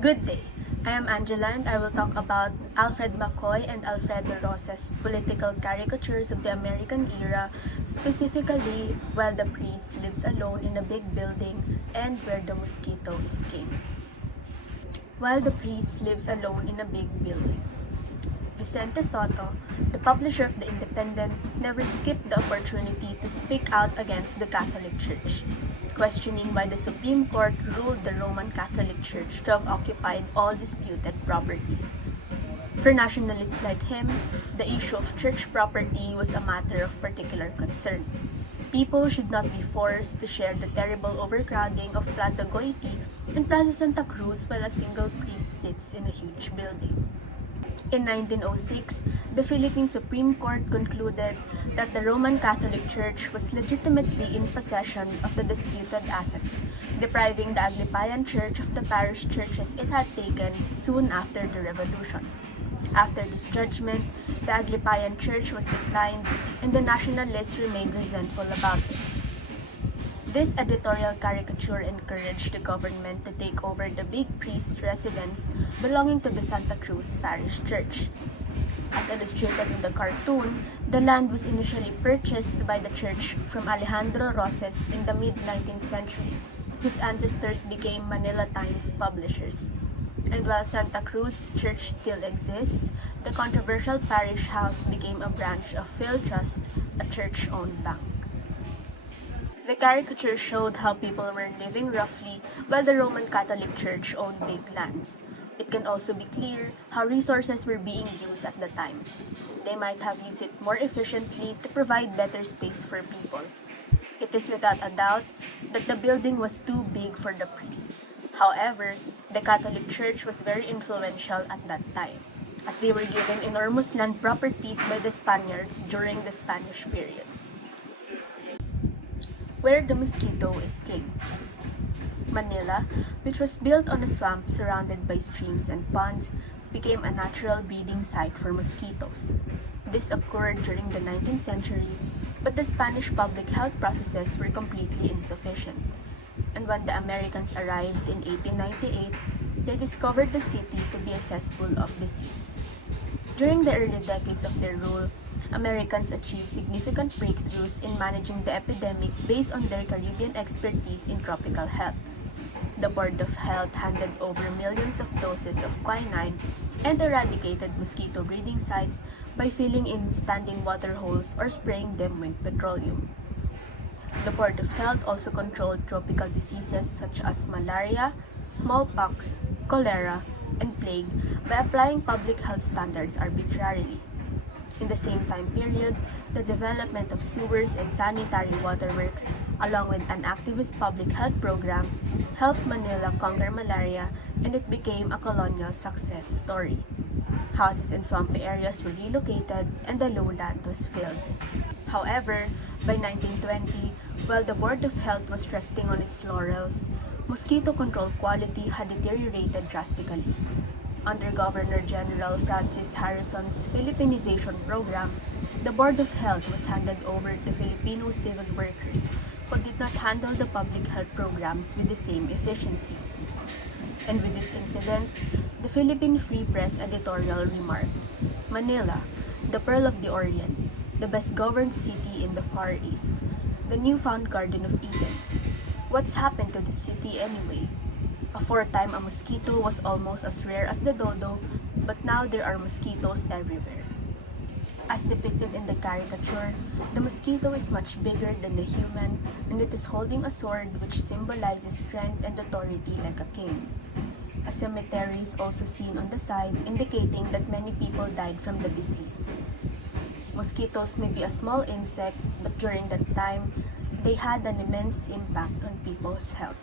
Good day. I am Angela and I will talk about Alfred McCoy and Alfredo Rosa's political caricatures of the American era, specifically While the Priest Lives Alone in a Big Building and Where the Mosquito is King. While the Priest Lives Alone in a Big Building. Vicente Soto, the publisher of The Independent, never skipped the opportunity to speak out against the Catholic Church, questioning why the Supreme Court ruled the Roman Catholic Church to have occupied all disputed properties. For nationalists like him, the issue of church property was a matter of particular concern. People should not be forced to share the terrible overcrowding of Plaza Goiti and Plaza Santa Cruz while a single priest sits in a huge building. In 1906, the Philippine Supreme Court concluded that the Roman Catholic Church was legitimately in possession of the disputed assets, depriving the Aglipayan Church of the parish churches it had taken soon after the Revolution. After this judgment, the Aglipayan Church was declined and the nationalists remained resentful about it. This editorial caricature encouraged the government to take over the big priest residence belonging to the Santa Cruz Parish Church. As illustrated in the cartoon, the land was initially purchased by the church from Alejandro Roses in the mid-19th century, whose ancestors became Manila Times publishers. And while Santa Cruz Church still exists, the controversial parish house became a branch of Phil Trust, a church-owned bank. The caricature showed how people were living roughly while the Roman Catholic Church owned big lands. It can also be clear how resources were being used at the time. They might have used it more efficiently to provide better space for people. It is without a doubt that the building was too big for the priest. However, the Catholic Church was very influential at that time, as they were given enormous land properties by the Spaniards during the Spanish period. Where the Mosquito is King. Manila, which was built on a swamp surrounded by streams and ponds, became a natural breeding site for mosquitoes. This occurred during the 19th century, but the Spanish public health processes were completely insufficient. And when the Americans arrived in 1898, they discovered the city to be a cesspool of disease. During the early decades of their rule, Americans achieved significant breakthroughs in managing the epidemic based on their Caribbean expertise in tropical health. The Board of Health handed over millions of doses of quinine and eradicated mosquito breeding sites by filling in standing water holes or spraying them with petroleum. The Board of Health also controlled tropical diseases such as malaria, smallpox, cholera, and plague by applying public health standards arbitrarily. In the same time period, the development of sewers and sanitary waterworks, along with an activist public health program, helped Manila conquer malaria and it became a colonial success story. Houses in swampy areas were relocated and the lowland was filled. However, by 1920, while the Board of Health was resting on its laurels, mosquito control quality had deteriorated drastically. Under Governor General Francis Harrison's Philippinization program, the Board of Health was handed over to Filipino civil workers who did not handle the public health programs with the same efficiency. And with this incident, the Philippine Free Press editorial remarked, "Manila, the Pearl of the Orient, the best governed city in the Far East, the newfound Garden of Eden. What's happened to this city anyway? Aforetime, a mosquito was almost as rare as the dodo, but now there are mosquitoes everywhere." As depicted in the caricature, the mosquito is much bigger than the human, and it is holding a sword which symbolizes strength and authority like a king. A cemetery is also seen on the side, indicating that many people died from the disease. Mosquitoes may be a small insect, but during that time, they had an immense impact on people's health.